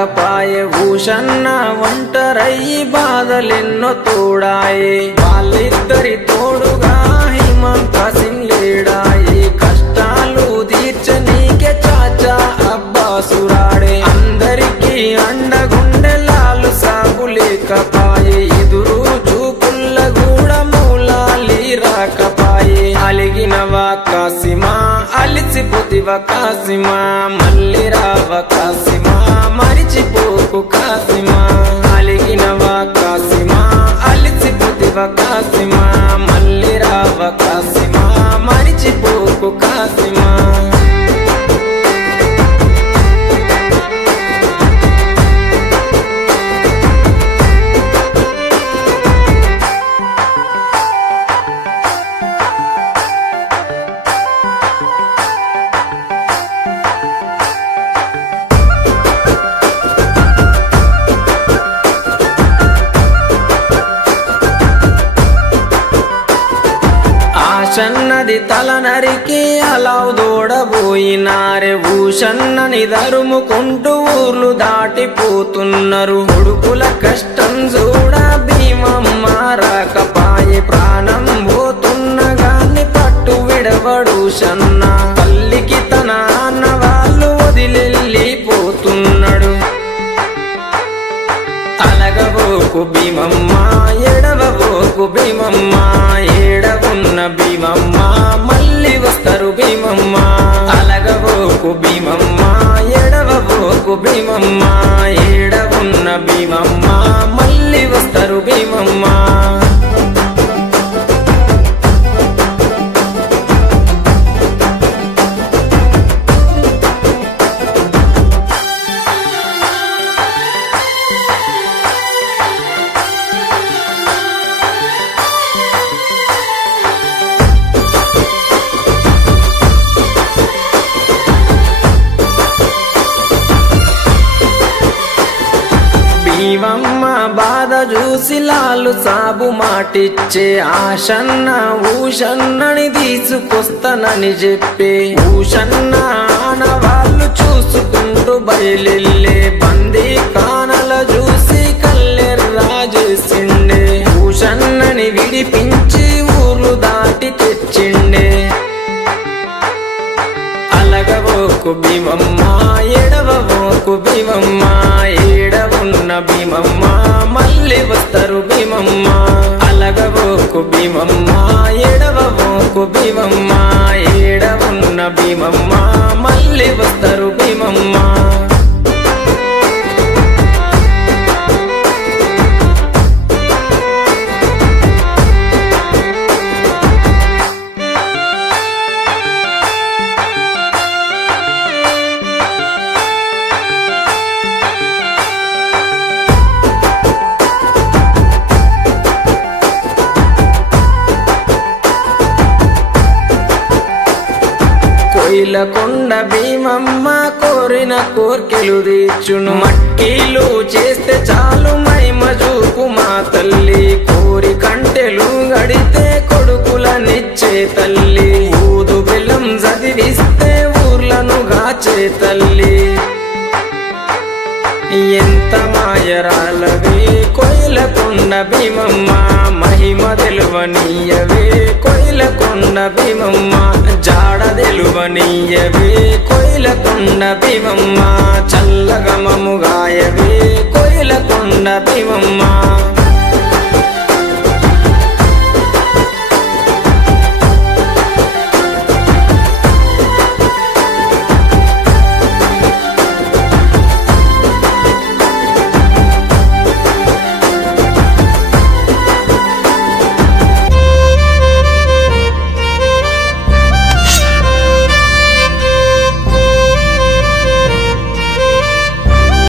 రాకపాయే భూషన్న ఒంటరయ్యి బాధలెన్నో తోడాయే వాళ్ళిద్దరి తోడుగా హిమంత సింగ్ లేడాయే కష్టాలు తీర్చనీకే చాచా అబ్బాసురాడే అందరికీ అండగుండె లాలు సాగు లేకపాయే ఎదురు చూపుల్ల కూడా మూలాలి రాకపాయే అలిగినవా కాసిమా అలిసిపోతివా కాసిమా మళ్ళీ రావ కాసిమా మరిచిపోకు కాసిమా అలిగినవా కాసిమా అలిసిపోతివా కాసిమా మళ్ళీ రావ కాసిమా మరిచిపోకు కాసిమా ఆశన్నది తల నరికి అలావు దూడబోయినారే భూషన్నని దరుముకుంటూ ఊర్లు దాటిపోతున్నారు కొడుకుల కష్టం చూడ భీమమ్మ రాకపాయే ప్రాణం పోతున్న గాని పట్టు విడవడు షన్న తల్లికి తన అన్న వాళ్ళు వదిలెళ్ళిపోతున్నాడు అలగబోకు భీమమ్మ ఎడవబోకు భీమమ్మ ఏడవున్న భీమమ్మ మళ్ళీ వస్తారు భీమమ్మ అలగబోకు భీమమ్మ ఎడవబోకు భీమమ్మ ఏడవున్న భీమమ్మ మళ్ళీ వస్తారు భీమమ్మ భీమమ్మ బాధ చూసి లాలు సాబు మాటిచ్చే ఆశన్న ఊషన్నని తీసుకొస్తానని చెప్పే ఊషన్న ఆనవాళ్ళు చూసుకుంటూ బయలెళ్ళే బందీ కానల చూసి కల్లెర్రా చేసిండే ఊషన్నని విడిపించి ఊర్లు దాటి తెచ్చిండే అలగబోకు భీమమ్మ ఎడవబోకు భీమమ్మ ఏడవున్న భీమమ్మ మళ్ళీ వస్తారు భీమమ్మ అలగబోకు భీమమ్మ ఎడవబోకు భీమమ్మ ఏడవున్న భీమమ్మ మళ్ళీ వస్తారు భీమమ్మ కొండ భీమమ్మ కోరిన కోర్కెలు తీర్చును మట్టిలు చేస్తే చాలు మైమ చూపు మా తల్లి కోరి కంటెలు గడితే కొడుకులనిచ్చే తల్లి ఊదు బెల్లం చదివిస్తే ఊర్లను గాచే తల్లి ఎంత మాయరాలవే కోయిలకొండ భీమమ్మ మహిమ తెలువనీయవే కోయిలకొండ భీమమ్మ జాడ తెలువనీయవే కోయిలకొండ భీమమ్మ చల్లగమము గాయవే కోయిలకొండ భీమమ్మ